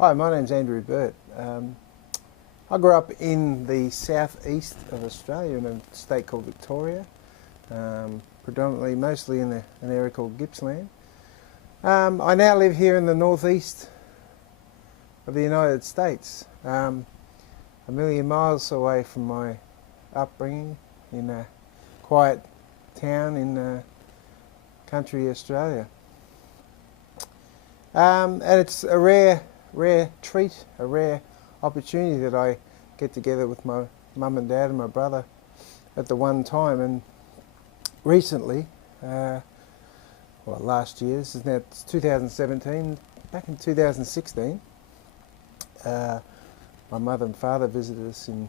Hi, my name's Maury Bert. I grew up in the southeast of Australia in a state called Victoria, predominantly mostly in an area called Gippsland. I now live here in the northeast of the United States, a million miles away from my upbringing in a quiet town in country Australia. And it's a rare treat, a rare opportunity that I get together with my mum and dad and my brother at the one time. And recently, last year, this is now 2017, back in 2016, my mother and father visited us in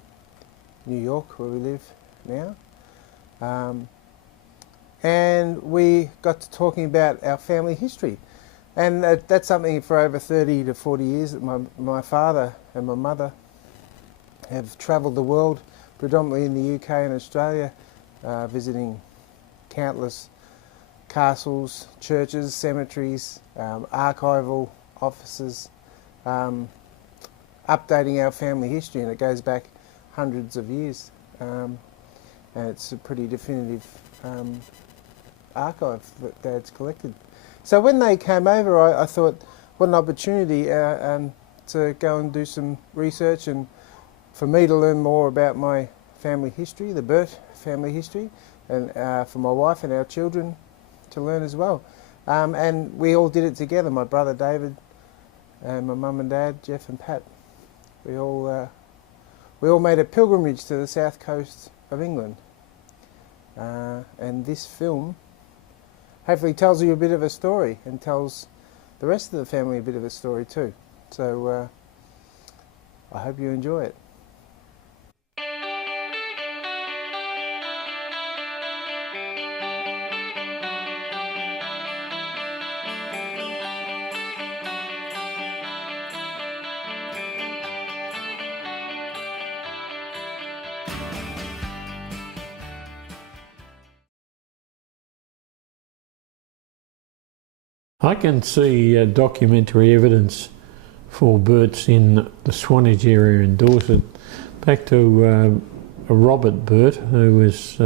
New York, where we live now, and we got to talking about our family history. And that's something for over 30 to 40 years that my father and my mother have travelled the world, predominantly in the UK and Australia, visiting countless castles, churches, cemeteries, archival offices, updating our family history, and it goes back hundreds of years. And it's a pretty definitive archive that Dad's collected. So when they came over, I thought, what an opportunity to go and do some research and for me to learn more about my family history, the Burt family history, and for my wife and our children to learn as well. And we all did it together, my brother David and my mum and dad, Jeff and Pat. We all made a pilgrimage to the south coast of England. And this film hopefully tells you a bit of a story and tells the rest of the family a bit of a story too. So I hope you enjoy it. I can see documentary evidence for Berts in the Swanage area in Dorset, back to Robert Bert, who was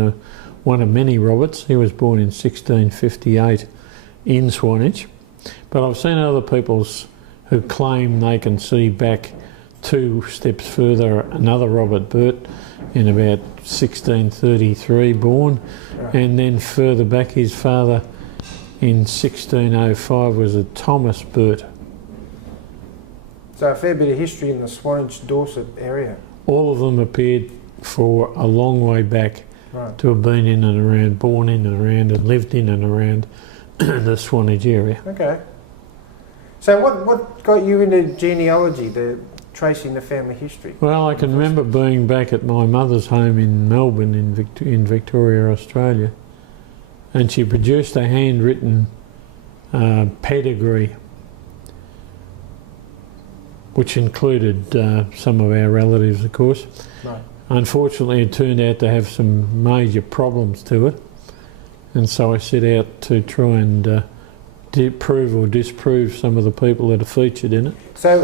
one of many Roberts. He was born in 1658 in Swanage, but I've seen other people's who claim they can see back 2 steps further another Robert Bert in about 1633 born, and then further back his father in 1605 was a Thomas Bert. So a fair bit of history in the Swanage, Dorset area. All of them appeared for a long way back to have been in and around, born in and around and lived in and around the Swanage area. Okay. So what got you into genealogy, tracing the family history? Well, I can remember being back at my mother's home in Melbourne in Victoria, Australia, and she produced a handwritten pedigree which included some of our relatives, of course. Right. Unfortunately, it turned out to have some major problems to it, and so I set out to try and prove or disprove some of the people that are featured in it. So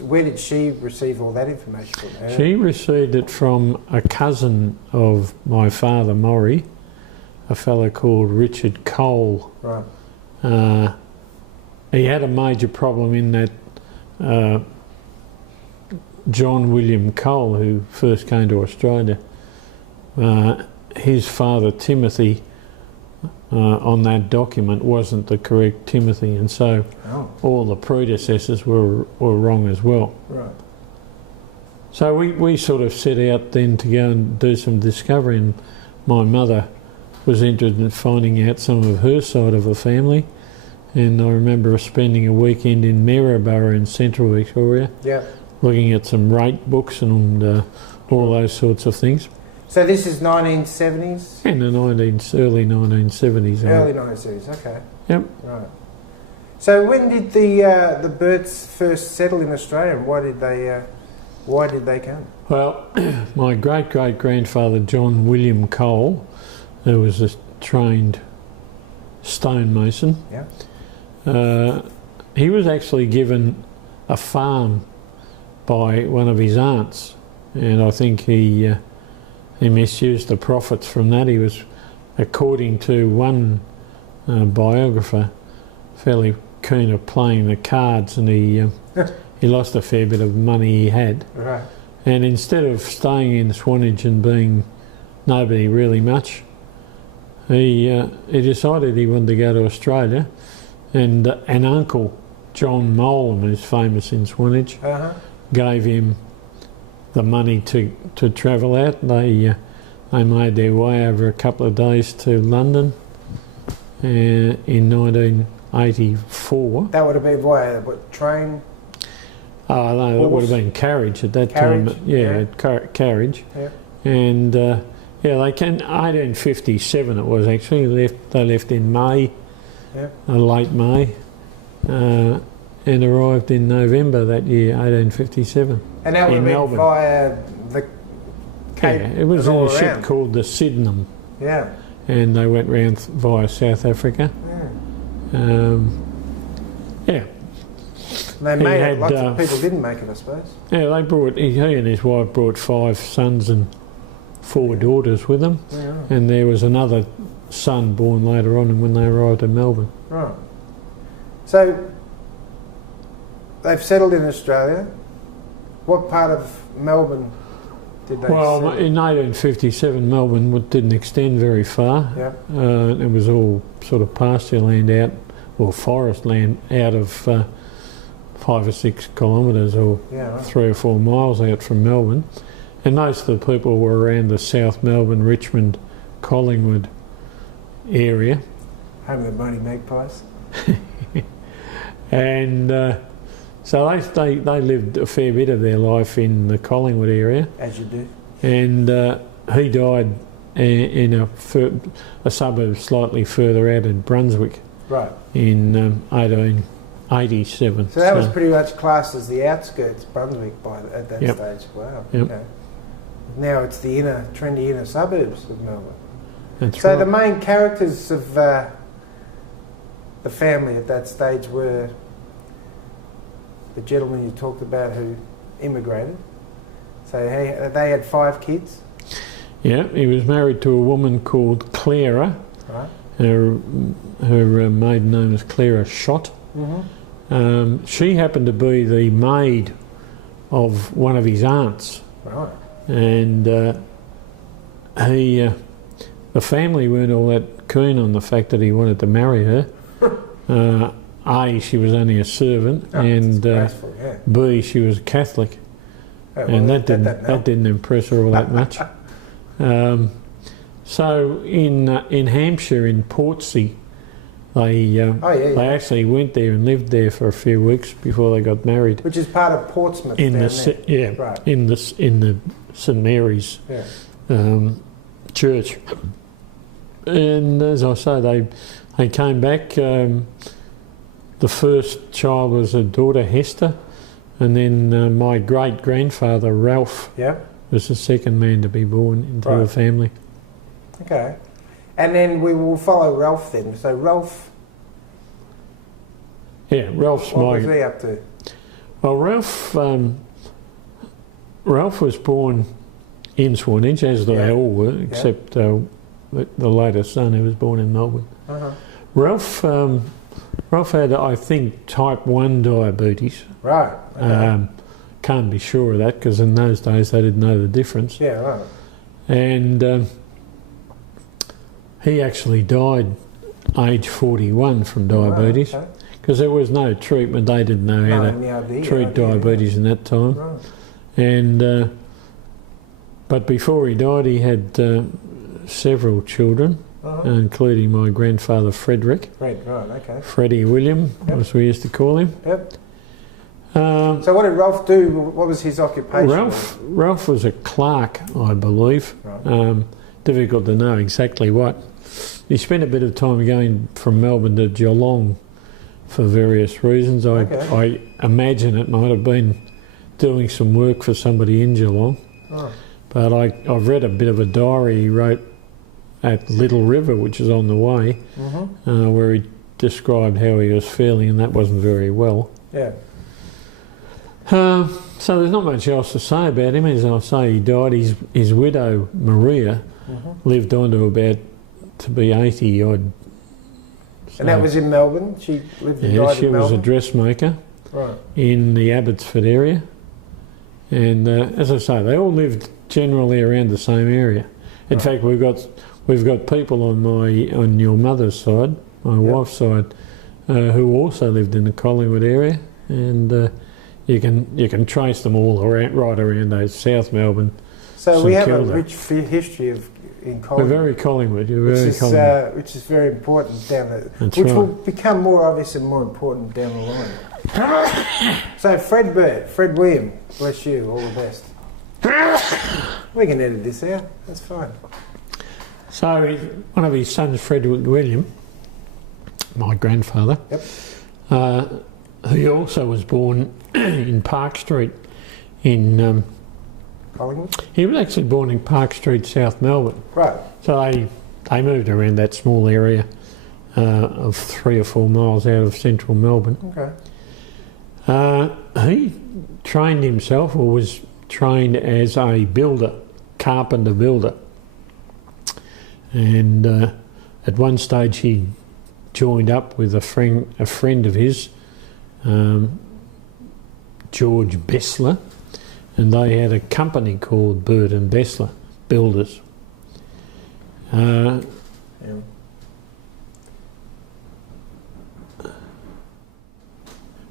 where did she receive all that information from? She received it from a cousin of my father, Maury, a fellow called Richard Cole. Right. He had a major problem in that John William Cole, who first came to Australia, his father Timothy on that document wasn't the correct Timothy, and so all the predecessors were wrong as well. Right. So we sort of set out then to go and do some discovery, and my mother was interested in finding out some of her side of the family, and I remember spending a weekend in Maryborough in central Victoria, looking at some rate books and all those sorts of things. So this is 1970s? In the early 1970s. Early 1970s, okay. Yep. Right. So when did the Berts first settle in Australia, and why did they come? Well, my great-great-grandfather John William Cole, who was a trained stonemason, he was actually given a farm by one of his aunts, and I think he misused the profits from that. He was, according to one biographer, fairly keen of playing the cards, and he lost a fair bit of money he had. Right. And instead of staying in Swanage and being nobody really much, he decided he wanted to go to Australia, and an uncle, John Molan, who's famous in Swanage, gave him the money to travel out. They made their way over a couple of days to London in 1984. That would have been via what, train? Oh no, that would have been carriage at that time. Yeah, carriage. Yeah. And they came 1857. It was actually they left in May, late May, and arrived in November that year, 1857. And that would have been Melbourne. via the Cape. Yeah, it was in a ship around. called the Sydenham. Yeah. And they went round via South Africa. Yeah. They made it. Lots of people didn't make it, I suppose. Yeah, they brought. He and his wife brought 5 sons and 4 daughters with them, and there was another son born later on when they arrived in Melbourne. Right. So they've settled in Australia. What part of Melbourne did they Well, settle? in 1857, Melbourne didn't extend very far. Yeah. It was all sort of pasture land out, or forest land out of 5 or 6 kilometres, or 3 or 4 miles out from Melbourne. And most of the people were around the South Melbourne, Richmond, Collingwood area. Home of the Mighty Magpies. And so they lived a fair bit of their life in the Collingwood area. As you do. And he died in a suburb slightly further out in Brunswick. Right. In 1887. So that was pretty much classed as the outskirts, Brunswick, at that stage. Wow. Yep. Okay. Now it's the trendy inner suburbs of Melbourne. That's so right. the main characters of the family at that stage were the gentleman you talked about who immigrated. So they had 5 kids. Yeah, he was married to a woman called Clara. Right. Her maiden name was Clara Schott. Mm-hmm. She happened to be the maid of one of his aunts. Right. And the family weren't all that keen on the fact that he wanted to marry her. A, she was only a servant, and B, she was a Catholic, and that didn't impress her all that much. So in Hampshire, in Portsea, they actually went there and lived there for a few weeks before they got married. Which is part of Portsmouth. In the St Mary's church. And as I say, they came back. The first child was a daughter, Hester, and then my great-grandfather, Ralph, was the second man to be born into the family. Okay. And then we will follow Ralph then. So Ralph... Yeah, Ralph's what was he up to? Well, Ralph was born in Swanage, as they all were, except the later son who was born in Melbourne. Ralph had, I think, type 1 diabetes. Right. Okay. Can't be sure of that because in those days they didn't know the difference. Yeah, right. And he actually died age 41 from diabetes because there was no treatment. They didn't know how to treat diabetes in that time. Right. And but before he died, he had several children, including my grandfather Frederick. Freddie William, as we used to call him. Yep. So what did Ralph do? What was his occupation? Ralph was a clerk, I believe. Right. Difficult to know exactly what. He spent a bit of time going from Melbourne to Geelong for various reasons. I imagine it might have been doing some work for somebody in Geelong. Oh. But I've read a bit of a diary he wrote at Little River, which is on the way, where he described how he was feeling, and that wasn't very well. Yeah. So there's not much else to say about him. As I say, he died. His widow, Maria, lived on to be 80 odd. So, and that was in Melbourne? She lived and died in Melbourne? Yeah, she was a dressmaker in the Abbotsford area. And as I say, they all lived generally around the same area. In fact, we've got people on your mother's side, my wife's side, who also lived in the Collingwood area, and you can trace them all right around those South Melbourne. So St. we have Kilda. A rich history in Collingwood. We're very Collingwood. Which is very important down the. That's which right. will become more obvious and more important down the line. So Fred Bert, Fred William, bless you, all the best. We can edit this out. That's fine. So one of his sons, Fred William, my grandfather, he also was born in Park Street in Collingwood? He was actually born in Park Street, South Melbourne. Right. So they moved around that small area of 3 or 4 miles out of central Melbourne. Okay. He trained himself, or was trained as a builder, carpenter builder. And at one stage he joined up with a friend of his, George Bessler, and they had a company called Burt and Bessler Builders.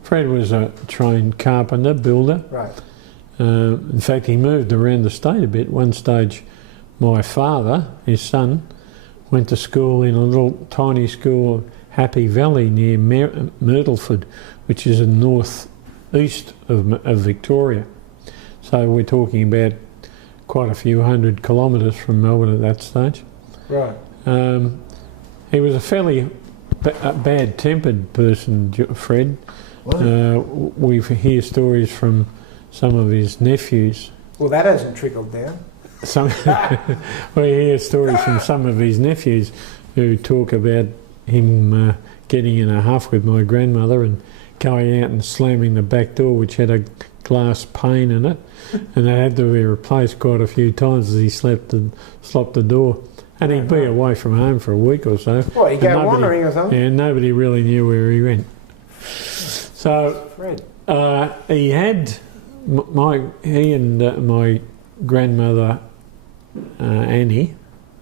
Fred was a trained carpenter, builder. Right. In fact, he moved around the state a bit. One stage, my father, his son, went to school in a little tiny school, Happy Valley, near Myrtleford, which is in north east of Victoria. So we're talking about quite a few 100 kilometres from Melbourne at that stage. Right. He was a fairly bad-tempered person, Fred. We hear stories from some of his nephews. Well, that hasn't trickled down. We hear stories from some of his nephews who talk about him getting in a huff with my grandmother and going out and slamming the back door, which had a glass pane in it, and that had to be replaced quite a few times as he slopped the door. And he'd be away from home for a week or so. What, he'd go wandering or something? Yeah, nobody really knew where he went. So Fred. he and my grandmother Annie,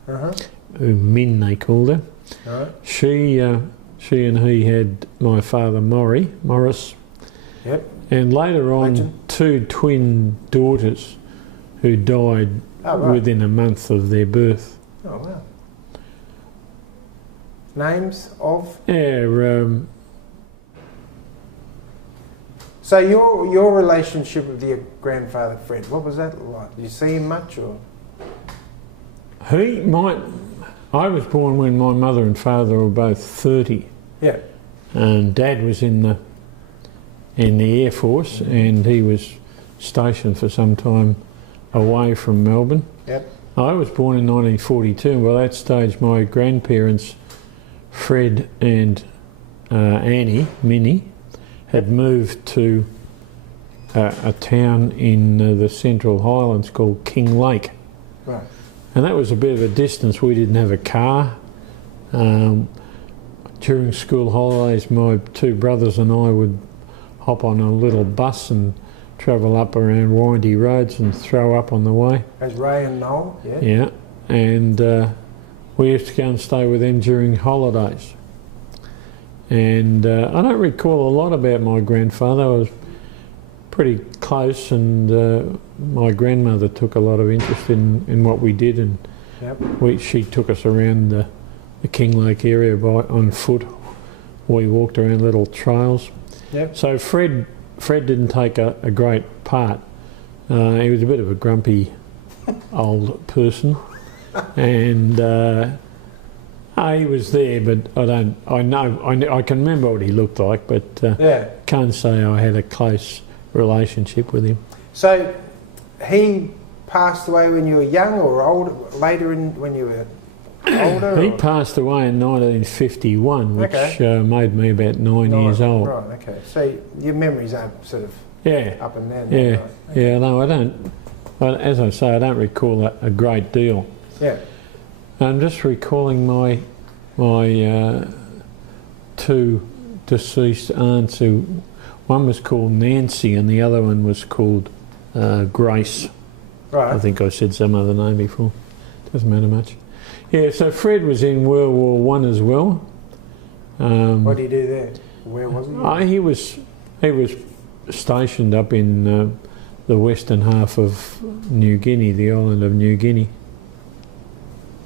who Min they called her. Right. She and he had my father Morris. Yep. And later on, 2 twin daughters who died within a month of their birth. Oh wow. Names of? Yeah. So your relationship with your grandfather Fred, what was that like? Did you see him much, or? I was born when my mother and father were both 30. Yeah. And Dad was in the Air Force, and he was stationed for some time away from Melbourne. Yep. I was born in 1942, and by that stage my grandparents, Fred and Annie, Minnie, had moved to a town in the Central Highlands called King Lake. Right. And that was a bit of a distance. We didn't have a car. During school holidays, my 2 brothers and I would hop on a little bus and travel up around windy roads and throw up on the way. As Ray and Noel, yeah? Yeah, and we used to go and stay with them during holidays. And I don't recall a lot about my grandfather. I was pretty close, and my grandmother took a lot of interest in what we did, and she took us around the King Lake area on foot. We walked around little trails. Yep. So Fred didn't take a great part. He was a bit of a grumpy old person, and he was there, but I can remember what he looked like, but can't say I had a close relationship with him. So he passed away when you were young, or older, later when you were older? He passed away in 1951, which made me about 9 years old. Right, okay. So your memories aren't sort of Yeah. up and down. Yeah. Right? Okay. Yeah. No, I don't. But as I say, I don't recall a great deal. Yeah. I'm just recalling my two deceased aunts. Who one was called Nancy and the other one was called Grace. Right. I think I said some other name before. Doesn't matter much. Yeah. So Fred was in World War One as well. What did he do there? Where was he? He was stationed up in the western half of New Guinea, the island of New Guinea.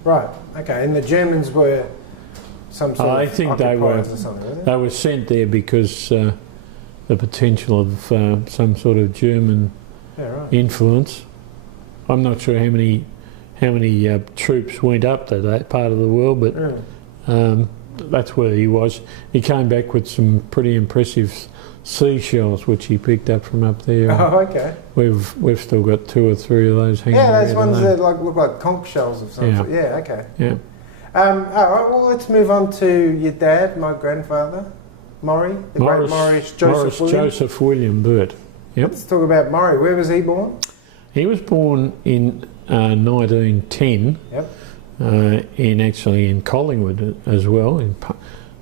Right. Okay. And the Germans were some sort I of think they were. occupiers or something, were they? They were sent there because the potential of some sort of German influence. I'm not sure how many troops went up to that part of the world, but that's where he was. He came back with some pretty impressive seashells, which he picked up from up there. Oh, okay. We've still got 2 or 3 of those hanging. Yeah, those around ones there. that look like conch shells of some sort. Yeah. Okay. Yeah. All right. Well, let's move on to your dad, my grandfather, Maury, great Joseph William Bert. Yep. Let's talk about Maury. Where was he born? He was born in 1910. Yep. In Collingwood as well, in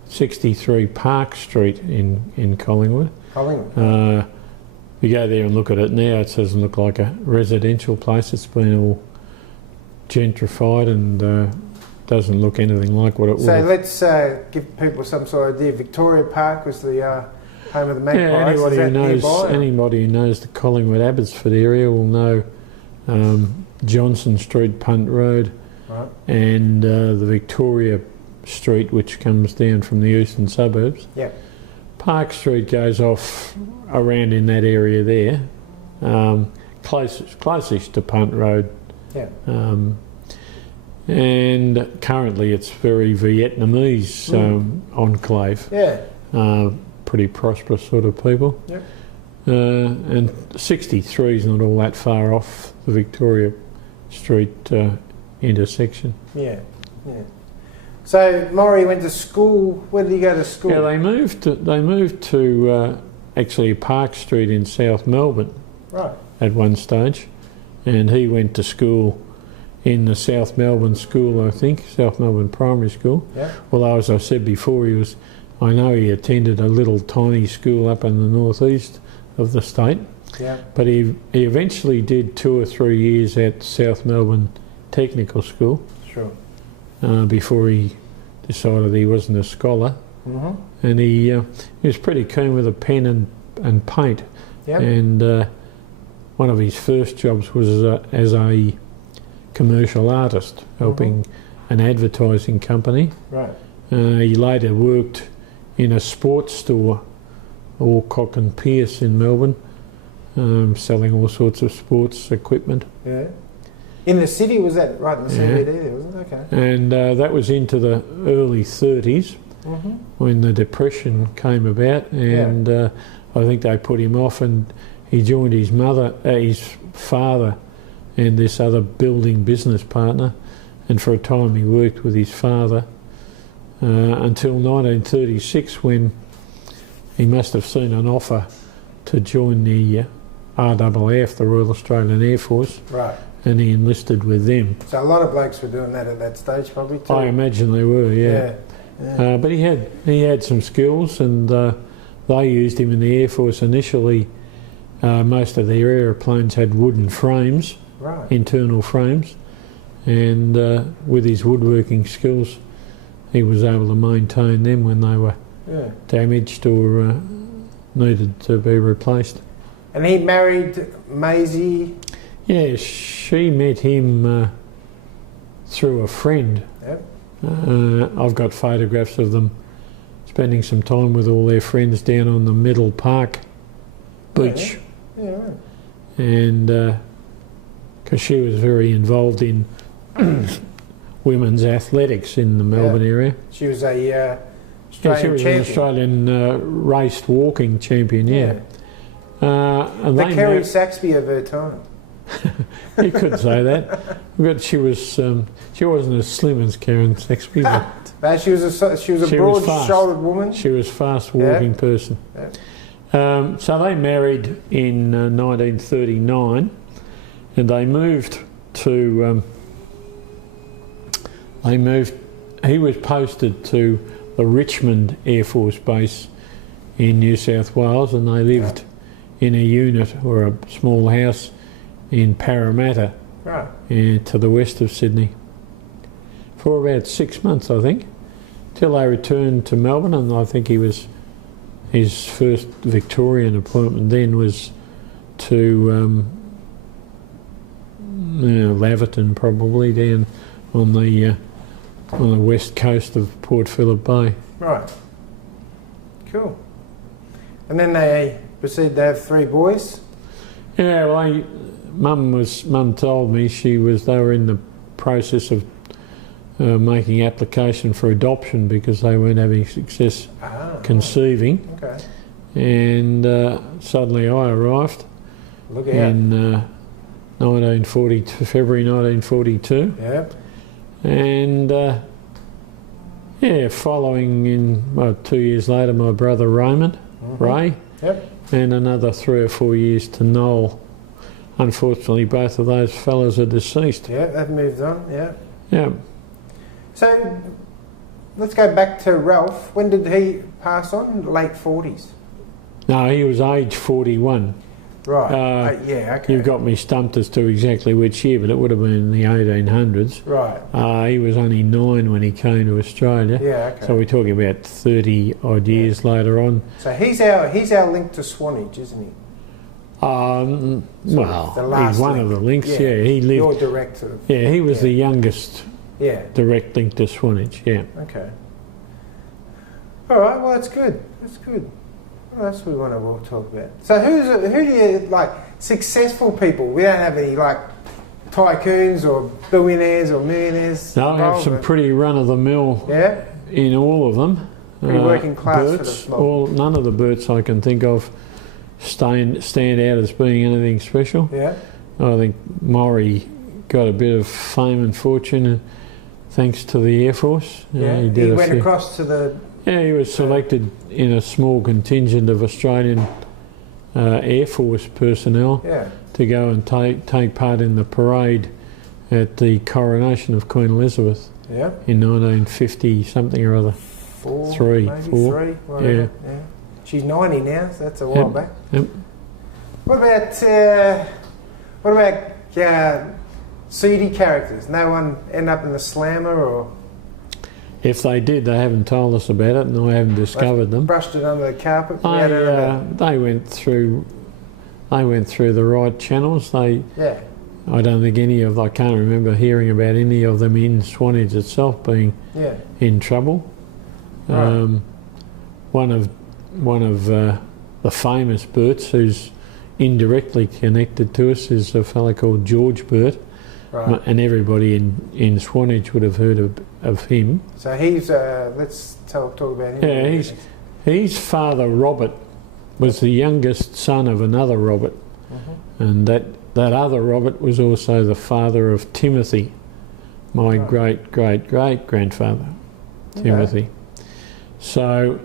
63 Park Street in Collingwood. Collingwood. You go there and look at it now, it doesn't look like a residential place. It's been all gentrified and doesn't look anything like what it was. So let's give people some sort of idea. Victoria Park was the home of the Magpies. Yeah, anybody who knows the Collingwood Abbotsford area will know Johnson Street, Punt Road. Right. And the Victoria Street, which comes down from the eastern suburbs. Yeah. Park Street goes off around in that area there, closest to Punt Road. Yeah. And currently it's very Vietnamese enclave. Yeah. Pretty prosperous sort of people. Yep. And 63 is not all that far off the Victoria Street intersection. Yeah, yeah. So Maury went to school. Where did he go to school? Yeah, they moved to actually Park Street in South Melbourne. Right. At one stage, and he went to school in the South Melbourne School, I think, South Melbourne Primary School. Yeah. Although, as I said before, I know he attended a little tiny school up in the northeast of the state. Yeah. But he eventually did 2 or 3 years at South Melbourne Technical School. Sure. Before he decided he wasn't a scholar. Mm-hmm. And he was pretty keen with a pen and paint. Yep. And one of his first jobs was as a commercial artist, helping an advertising company. Right. He later worked in a sports store, Alcock and Pierce in Melbourne, selling all sorts of sports equipment. Yeah. In the city, was that right in the CBD there, wasn't it? Okay. And that was into the early 30s when the Depression came about, and I think they put him off, and he joined his father and this other building business partner, and for a time he worked with his father until 1936, when he must have seen an offer to join the RAAF, the Royal Australian Air Force. Right. And he enlisted with them. So a lot of blokes were doing that at that stage, probably too. I imagine they were, yeah. But he had some skills, and they used him in the Air Force initially. Most of their aeroplanes had wooden frames, internal frames, and with his woodworking skills, he was able to maintain them when they were damaged or needed to be replaced. And he married Maisie. Yeah, she met him through a friend. Yep. I've got photographs of them spending some time with all their friends down on the Middle Park beach. Yeah, right. And because she was very involved in women's athletics in the Melbourne area. She was a Australian champion. An Australian raced walking champion, the Kerry Saxby of her time. You could say that, but she wasn't as slim as Karen Saxby. But she was a broad-shouldered woman. She was a fast-walking person. So they married in 1939, and they moved to. He was posted to the Richmond Air Force Base in New South Wales, and they lived in a unit or a small house in Parramatta, to the west of Sydney, for about 6 months, I think, till they returned to Melbourne. And I think his first Victorian appointment then was to Laverton, probably down on the west coast of Port Phillip Bay. Right. Cool. And then they proceeded to have 3 boys? Yeah, well, Mum told me they were in the process of making application for adoption because they weren't having success conceiving. Okay. And suddenly I arrived in February 1942. Yep. And following in 2 years later, my brother Raymond, Ray, and another 3 or 4 years to Noel. Unfortunately, both of those fellas are deceased. Yeah, they've moved on. Yeah. Yeah. So let's go back to Ralph. When did he pass on? Late 40s? No, he was age 41. Right. Yeah, okay. You've got me stumped as to exactly which year, but it would have been in the 1800s. Right. He was only 9 when he came to Australia. Yeah, okay. So we're talking about 30 odd years later on. So he's our link to Swanage, isn't he? Well, he's one of the links. Yeah, he lived. Your direct sort of. Yeah, he was the youngest. Yeah. Direct link to Swanage. Yeah. Okay. All right. Well, that's good. That's good. What else we want to talk about? So who do you like? Successful people. We don't have any like tycoons or billionaires or millionaires. No, I have some pretty run of the mill. Yeah. In all of them. Pretty working class Berts, for the flock. None of the Berts I can think of stand out as being anything special. Yeah. I think Maury got a bit of fame and fortune thanks to the Air Force. Yeah. He went across to the. Yeah, he was selected in a small contingent of Australian Air Force personnel to go and take part in the parade at the coronation of Queen Elizabeth in 1950 something or other. Three. Yeah. She's 90 now, so that's a while back. Yep. What about seedy characters? No one end up in the slammer or? If they did, they haven't told us about it, and I haven't discovered them. Brushed it under the carpet. They went through the right channels. I don't think I can't remember hearing about any of them in Swanage itself being in trouble. Right. One of the famous Berts, who's indirectly connected to us, is a fellow called George Burt. Right. And everybody in Swanage would have heard of him. So he's, let's talk about him. Yeah, his father Robert was the youngest son of another Robert, and that other Robert was also the father of Timothy, my great-great-great-grandfather, Timothy. So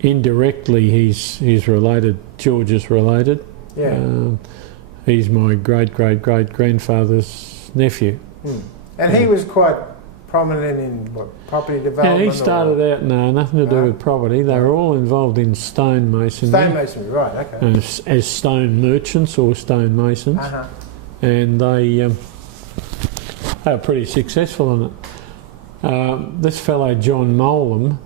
indirectly he's related, George is related. Yeah. He's my great-great-great-grandfather's nephew. And he was quite prominent in property development? Yeah, he started out, nothing to do with property. They were all involved in stonemasonry. Stonemasonry, right, okay. As stone merchants or stonemasons. And they were pretty successful in it. This fellow, John Molam,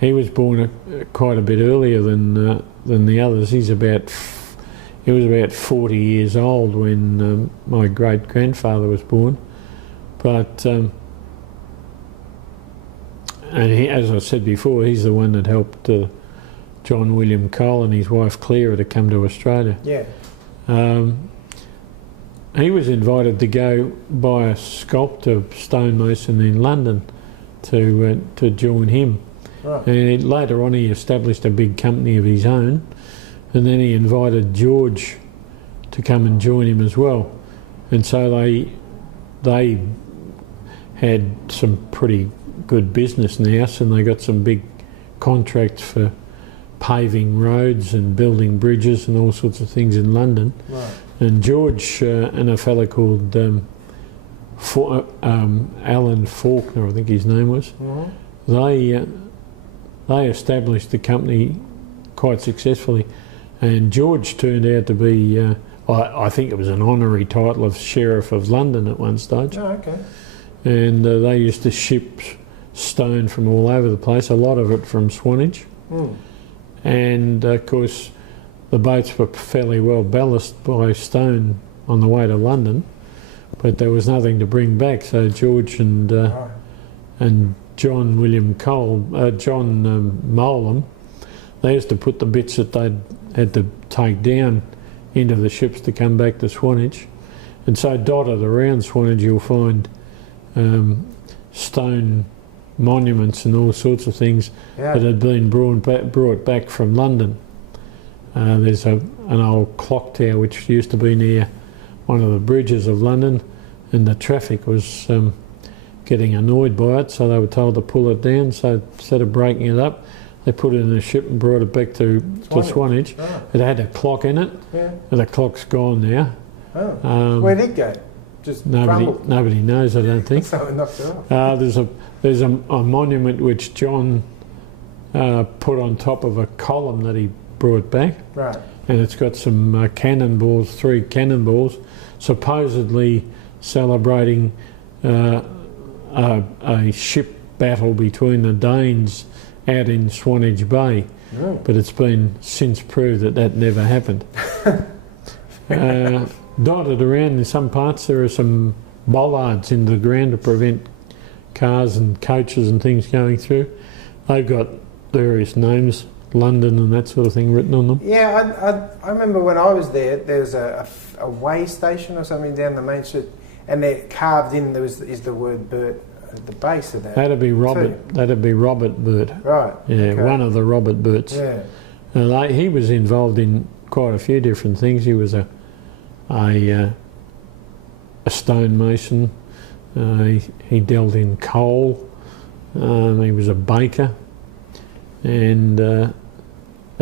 he was born quite a bit earlier than the others. He was about 40 years old when my great-grandfather was born. But, and he, as I said before, he's the one that helped John William Cole and his wife Clara to come to Australia. Yeah. He was invited to go by a sculptor, stonemason in London to join him. Right. And later on he established a big company of his own. And then he invited George to come and join him as well. And so they had some pretty good business now, and they got some big contracts for paving roads and building bridges and all sorts of things in London. Right. And George and a fella called Alan Faulkner, I think his name was, they established the company quite successfully. And George turned out to be, I think it was an honorary title of Sheriff of London at one stage. Oh, okay. And they used to ship stone from all over the place, a lot of it from Swanage. Mm. And of course the boats were fairly well ballasted by stone on the way to London, but there was nothing to bring back, so George and John William Cole, John Molam, they used to put the bits that they'd had to take down into the ships to come back to Swanage. And so dotted around Swanage you'll find stone monuments and all sorts of things that had been brought back from London. There's an old clock tower which used to be near one of the bridges of London, and the traffic was getting annoyed by it, so they were told to pull it down. So instead of breaking it up, they put it in a ship and brought it back to Swanage. Oh. It had a clock in it, and the clock's gone now. Oh. Where'd it go? Just crumbled? Nobody knows, I don't think. So it knocked it off. There's a monument which John put on top of a column that he brought back. Right. And it's got some cannonballs, 3 cannonballs, supposedly celebrating a ship battle between the Danes out in Swanage Bay. Oh. But it's been since proved that that never happened. Dotted around in some parts there are some bollards in the ground to prevent cars and coaches and things going through. They've got various names, London and that sort of thing written on them. Yeah, I remember when I was there was a way station or something down the main street, and they're carved in is the word Bert at the base of that. That'd be Robert Bert. Right. Yeah, okay. One of the Robert Berts. Yeah. He was involved in quite a few different things. He was a stonemason. He dealt in coal. He was a baker, and a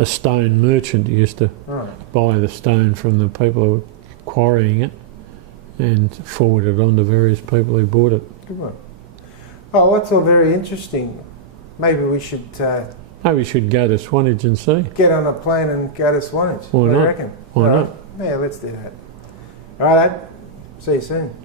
stone merchant. He used to buy the stone from the people who were quarrying it and forward it on to various people who bought it. Good one. Oh, that's all very interesting. Maybe we should... Maybe we should go to Swanage and see. Get on a plane and go to Swanage. Why not? I reckon. Why not? Yeah, let's do that. All right, Ad. See you soon.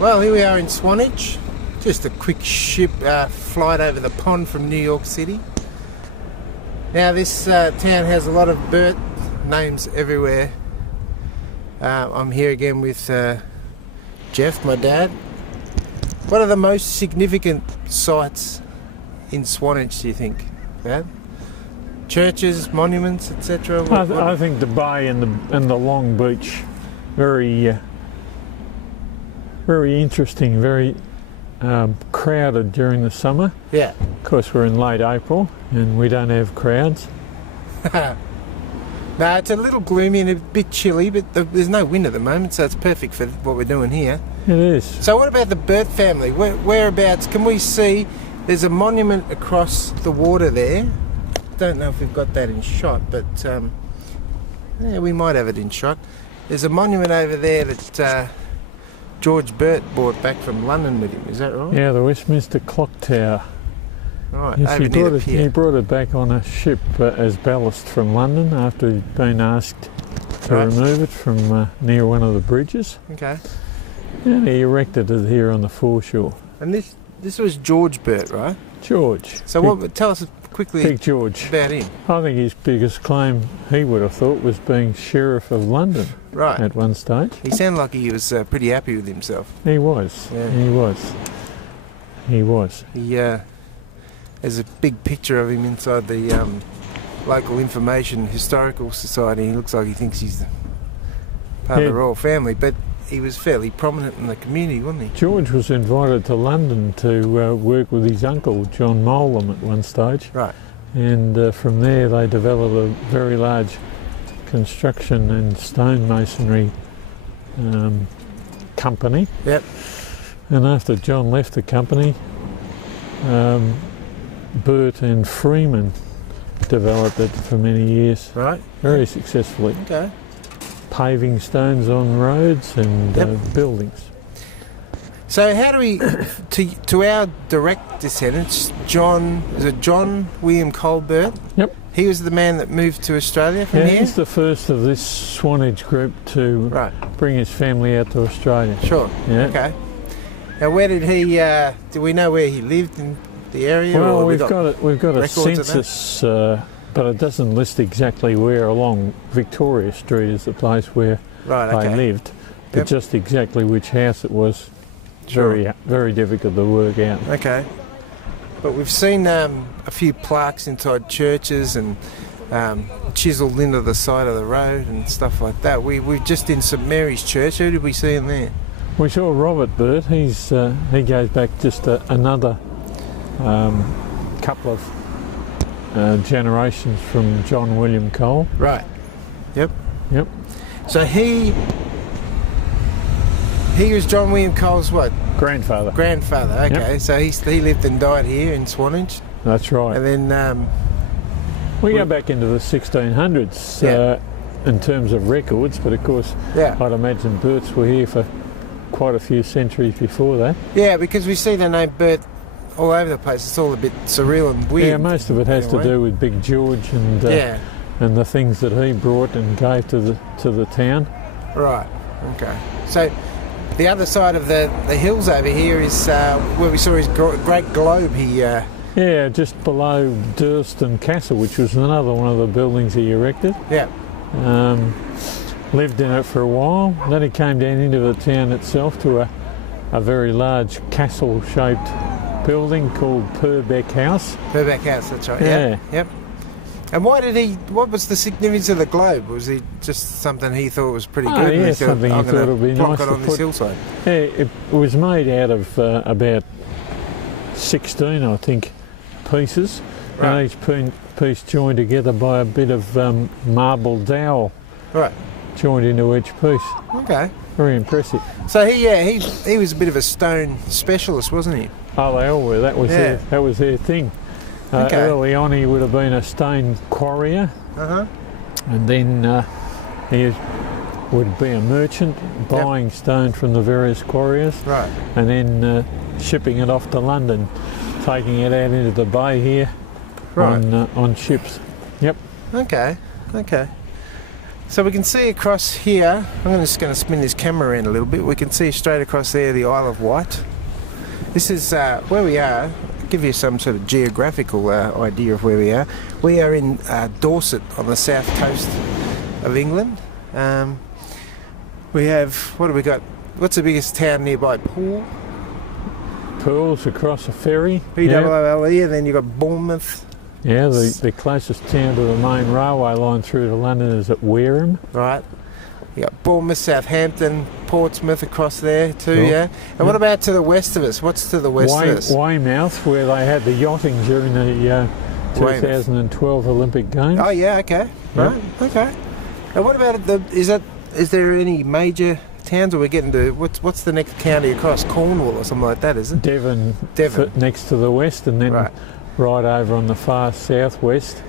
Well, here we are in Swanage. Just a quick ship flight over the pond from New York City. Now this town has a lot of Bert names everywhere. I'm here again with Jeff, my dad. What are the most significant sites in Swanage, do you think, Dad? Churches, monuments, etc.? I think the bay and the long beach, very interesting, very crowded during the summer. Yeah. Of course, we're in late April and we don't have crowds. No, it's a little gloomy and a bit chilly, but there's no wind at the moment, so it's perfect for what we're doing here. It is. So what about the Bert family? Whereabouts can we see? There's a monument across the water there. Don't know if we've got that in shot, but yeah, we might have it in shot. There's a monument over there that George Bert brought back from London with him, is that right? Yeah, the Westminster Clock Tower. Right, yes, over near the pier. He brought it back on a ship as ballast from London after he'd been asked to remove it from near one of the bridges. Okay. And he erected it here on the foreshore. And this was George Bert, right? George. So tell us quickly Big George. About him. I think his biggest claim, he would have thought, was being Sheriff of London at one stage. He sounded like he was pretty happy with himself. He was. Yeah. He was. He There's a big picture of him inside the local information historical society. He looks like he thinks he's part of the royal family, but he was fairly prominent in the community, wasn't he? George was invited to London to work with his uncle, John Molam, at one stage. Right. And from there they developed a very large construction and stonemasonry company. Yep. And after John left the company, Burt and Freeman developed it for many years. Right. Very successfully. Okay. Paving stones on roads and buildings. So how do we, to our direct descendants, John William Cole Bert? Yep. He was the man that moved to Australia from here? He's the first of this Swanage group to bring his family out to Australia. Sure. Yeah. Okay. Now where did he, do we know where he lived in the area? Well, or we've got a census, but it doesn't list exactly where along Victoria Street is the place where they lived, but just exactly which house it was. Sure. Very difficult to work out. Okay. But we've seen a few plaques inside churches and chiselled into the side of the road and stuff like that. We're just in St Mary's Church. Who did we see in there? We saw Robert Bert. He goes back just another couple of generations from John William Cole. Right. Yep. Yep. So he was John William Cole's what? Grandfather. Okay. Yep. So he lived and died here in Swanage. That's right. And then we go back into the 1600s in terms of records, but of course I'd imagine Berts were here for quite a few centuries before that. Yeah, because we see the name Bert all over the place. It's all a bit surreal and weird. Yeah, most of it has to do with Big George and the things that he brought and gave to the town. Right. Okay. So the other side of the hills over here is where we saw his great globe. Yeah, just below Dorset Castle, which was another one of the buildings he erected. Yeah. Lived in it for a while. Then he came down into the town itself to a very large castle-shaped building called Purbeck House. Purbeck House, that's right. Yeah. Yep. And what was the significance of the globe? Was it just something he thought was pretty good? Yeah, something he thought would be nice to on this hillside. Yeah, it was made out of about 16, I think, pieces. Right. And each piece joined together by a bit of marble dowel. Right. Joined into each piece. Okay. Very impressive. So he was a bit of a stone specialist, wasn't he? Oh, they all were. That was their thing. Early on, he would have been a stone quarrier, and then he would be a merchant buying stone from the various quarriers, and then shipping it off to London, taking it out into the bay here on ships. Yep. Okay. So we can see across here. I'm just going to spin this camera around a little bit. We can see straight across there the Isle of Wight. This is where we are. Give you some sort of geographical idea of where we are. We are in Dorset on the south coast of England. We have, what have we got? What's the biggest town nearby? Pool's across a ferry. P-O-O-L-E, and then you've got Bournemouth. Yeah, the closest town to the main railway line through to London is at Wareham. Right. You got Bournemouth, Southampton, Portsmouth across there too, And what about to the west of us? What's to the west of us? Weymouth, where they had the yachting during the 2012 Olympic Games. Oh yeah, okay. Right, okay. And what about is there any major towns, or we're getting to, what's the next county across? Cornwall or something like that, is it? Devon. Next to the west, and then right over on the far southwest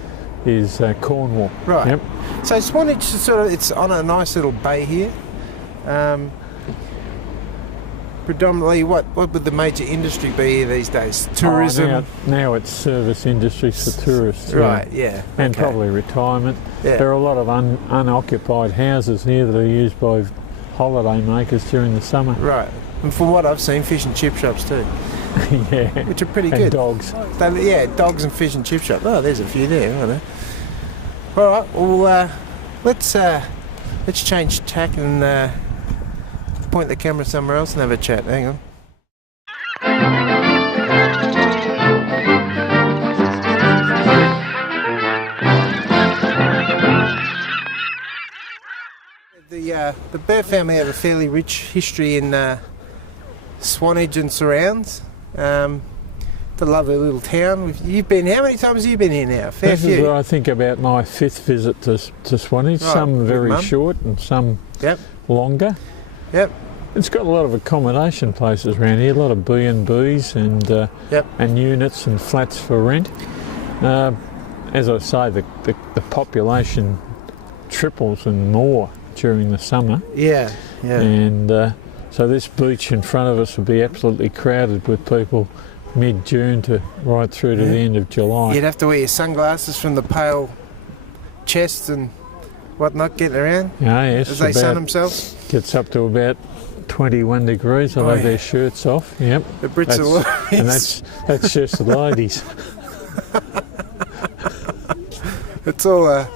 is Cornwall. Right. Yep. So Swanage it's on a nice little bay here. Predominantly, what would the major industry be here these days? Tourism. Now it's service industries for tourists. Right. Yeah. And probably retirement. Yeah. There are a lot of unoccupied houses here that are used by holiday makers during the summer. Right. And from what I've seen, fish and chip shops too. Yeah. Which are pretty good. And dogs. Dogs and fish and chip shop. Oh, there's a few there, aren't there? All right. Well, let's change tack and point the camera somewhere else and have a chat. Hang on. The Bert family have a fairly rich history in Swanage and surrounds. It's a lovely little town. You've been, how many times have you been here now? Fair This few. is, I think, about my 5th visit to Swanage. Right, Some good very mum. short and some Yep, longer. yep, It's got a lot of accommodation places around here, a lot of B&Bs and yep. and units and flats for rent. As I say, the population triples and more during the summer, Yeah, yeah. and so this beach in front of us would be absolutely crowded with people mid-June to right through to the end of July. You'd have to wear your sunglasses from the pale chests and whatnot getting around Yes, as they sun about, themselves. gets up to about 21 degrees. They'll Oh, have yeah. their shirts off. Yep. The Brits are That's- and that's just the ladies. it's all a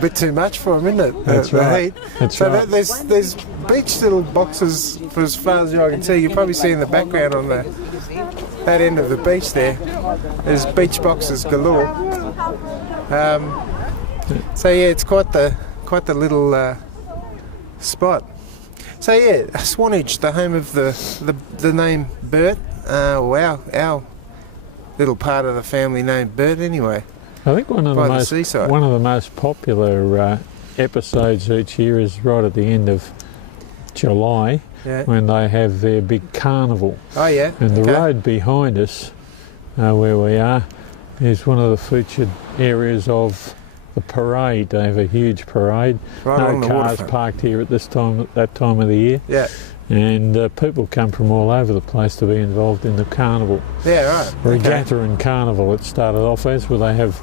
bit too much for them, isn't it? That's the right. heat. That's So right. there's beach little boxes for as far as I can tell. You probably see in the background on that end of the beach there. There's beach boxes galore. So yeah, it's quite the little spot. So yeah, Swanage, the home of the name Bert. Wow, our little part of the family named Bert anyway. I think one of By the the most seaside. one of the most popular episodes each year is right at the end of July Yeah. when they have their big carnival. Oh yeah. And the okay. road behind us, where we are, is one of the featured areas of the parade. They have a huge parade. Right along No the cars waterfront. parked here at that time of the year, Yeah. and people come from all over the place to be involved in the carnival. Yeah. Right. Regatta and Carnival it started off as, where they have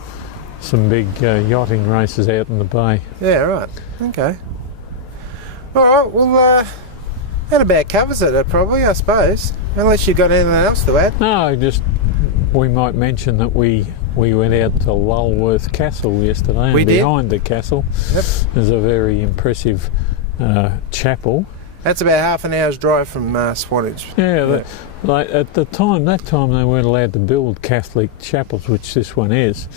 some big yachting races out in the bay. Yeah. Right. Okay. All right. Well, that about covers it, probably, I suppose. Unless you've got anything else to add. No, just we might mention that we went out to Lulworth Castle yesterday, We and did. behind the castle Yep. there's a very impressive chapel. That's about half an hour's drive from Swanage. Yeah, like at that time they weren't allowed to build Catholic chapels, which this one is,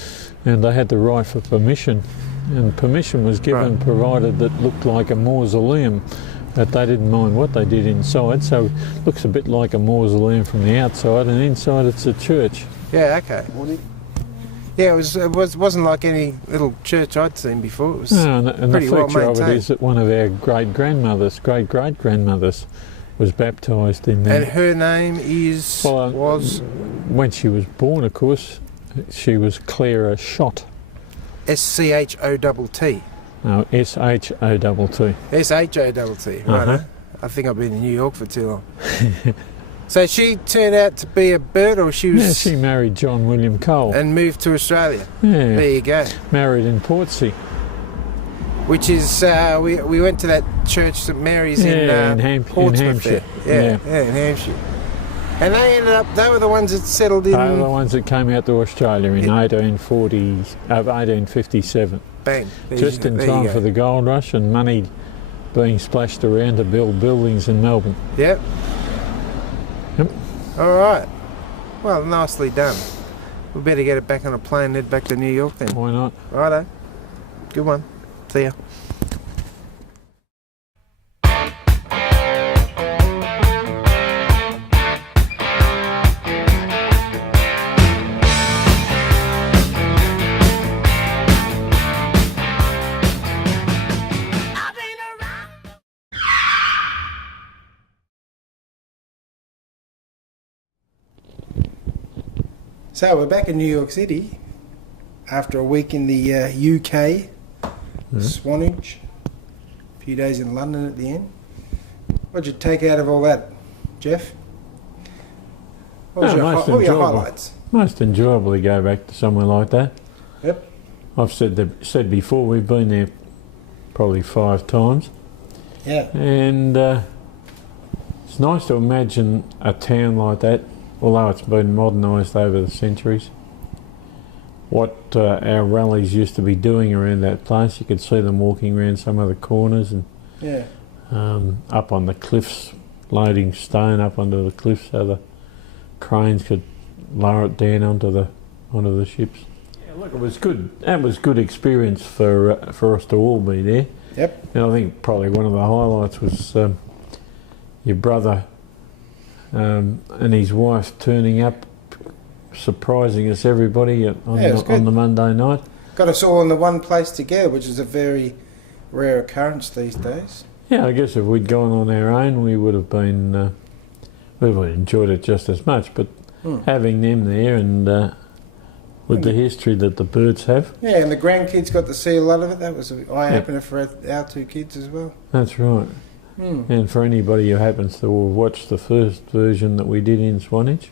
and they had the right for permission, and permission was given Right. provided that looked like a mausoleum, but they didn't mind what they did inside, so it looks a bit like a mausoleum from the outside, and inside it's a church. Yeah. Okay. Yeah. It wasn't like any little church I'd seen before. It was. No, and the pretty well feature of it maintained. is that one of our great-great-grandmothers was baptised in there. And her name was When she was born, of course, she was Clara Schott. SCHOTT. No, S-H-O-T-T. SHOTT. Right. Uh-huh. I think I've been in New York for too long. So she turned out to be a Bert, or she was, Yeah, she married John William Cole. and moved to Australia. Yeah, There you go. married in Portsea. Which is we went to that church, St Mary's in Portsmouth. Hampshire. There. Yeah, in Hampshire. And they were the ones that settled in. They were the ones that came out to Australia in 1857. Bang. Just in time for the gold rush and money being splashed around to build buildings in Melbourne. Yep. Yep. All right. Well, nicely done. We better get it back on a plane and head back to New York then. Why not? Righto. Good one. See ya. So we're back in New York City after a week in the UK, Swanage, a few days in London at the end. What'd you take out of all that, Jeff? What was most what were your enjoyable. highlights? Most enjoyable to go back to somewhere like that. Yep. I've said before, we've been there probably 5 times, Yeah. and it's nice to imagine a town like that, although it's been modernised over the centuries. What our rallies used to be doing around that place, you could see them walking around some of the corners and Yeah. up on the cliffs, loading stone up onto the cliffs so the cranes could lower it down onto the ships. Yeah, look, it was good. That was good experience for us to all be there. Yep. And I think probably one of the highlights was your brother and his wife turning up, surprising us everybody on the Monday night. Got us all in the one place together, which is a very rare occurrence these days. Yeah, I guess if we'd gone on our own, we would have been, we would have enjoyed it just as much. But having them there and with the history that the Burts have. Yeah, and the grandkids got to see a lot of it. That was an eye-opener for our two kids as well. That's right. And for anybody who happens to watch the first version that we did in Swanage,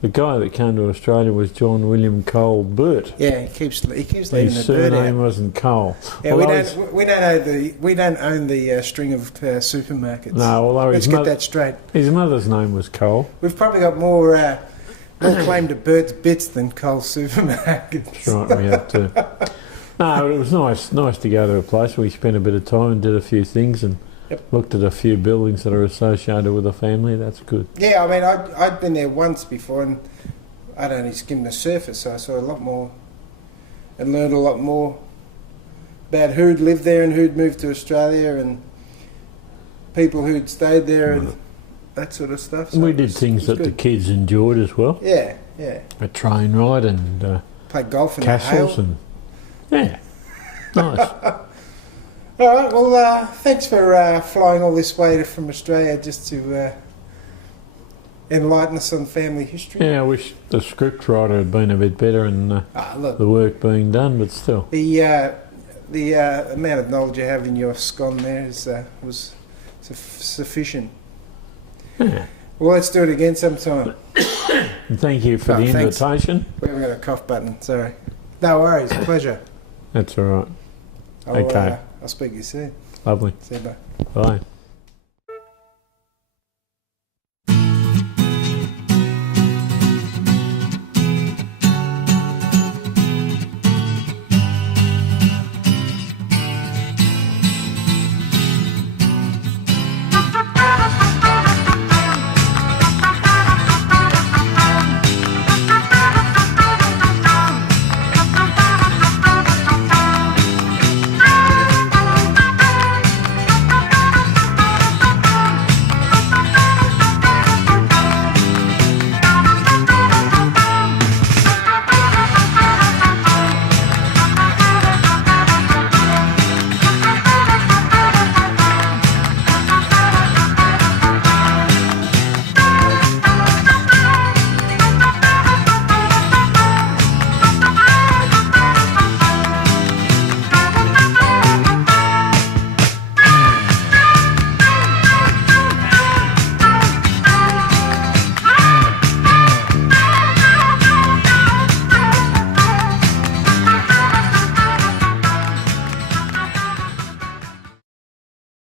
the guy that came to Australia was John William Cole Burt. Yeah, he keeps leaving His the Burt out. surname wasn't Cole. Yeah, we don't own the string of supermarkets. No, although let's get that straight. His mother's name was Cole. We've probably got more claim to Burt's Bits than Cole's supermarkets. That's right, we have to. No, it was nice to go to a place. We spent a bit of time and did a few things and looked at a few buildings that are associated with the family. That's good. Yeah, I mean, I'd been there once before and I'd only skimmed the surface, so I saw a lot more and learned a lot more about who'd lived there and who'd moved to Australia and people who'd stayed there and that sort of stuff. So we did things that the kids enjoyed as well. Yeah. A train ride and played golf in castles the hail. and nice. All right, well, thanks for flying all this way from Australia just to enlighten us on family history. Yeah, I wish the script writer had been a bit better and the work being done, but still. The amount of knowledge you have in your scon there was sufficient. Yeah. Well, let's do it again sometime. And thank you for the invitation. We haven't got a cough button, sorry. No worries, pleasure. That's all right. Okay. I'll speak to you soon. Lovely. See you, bye. Bye.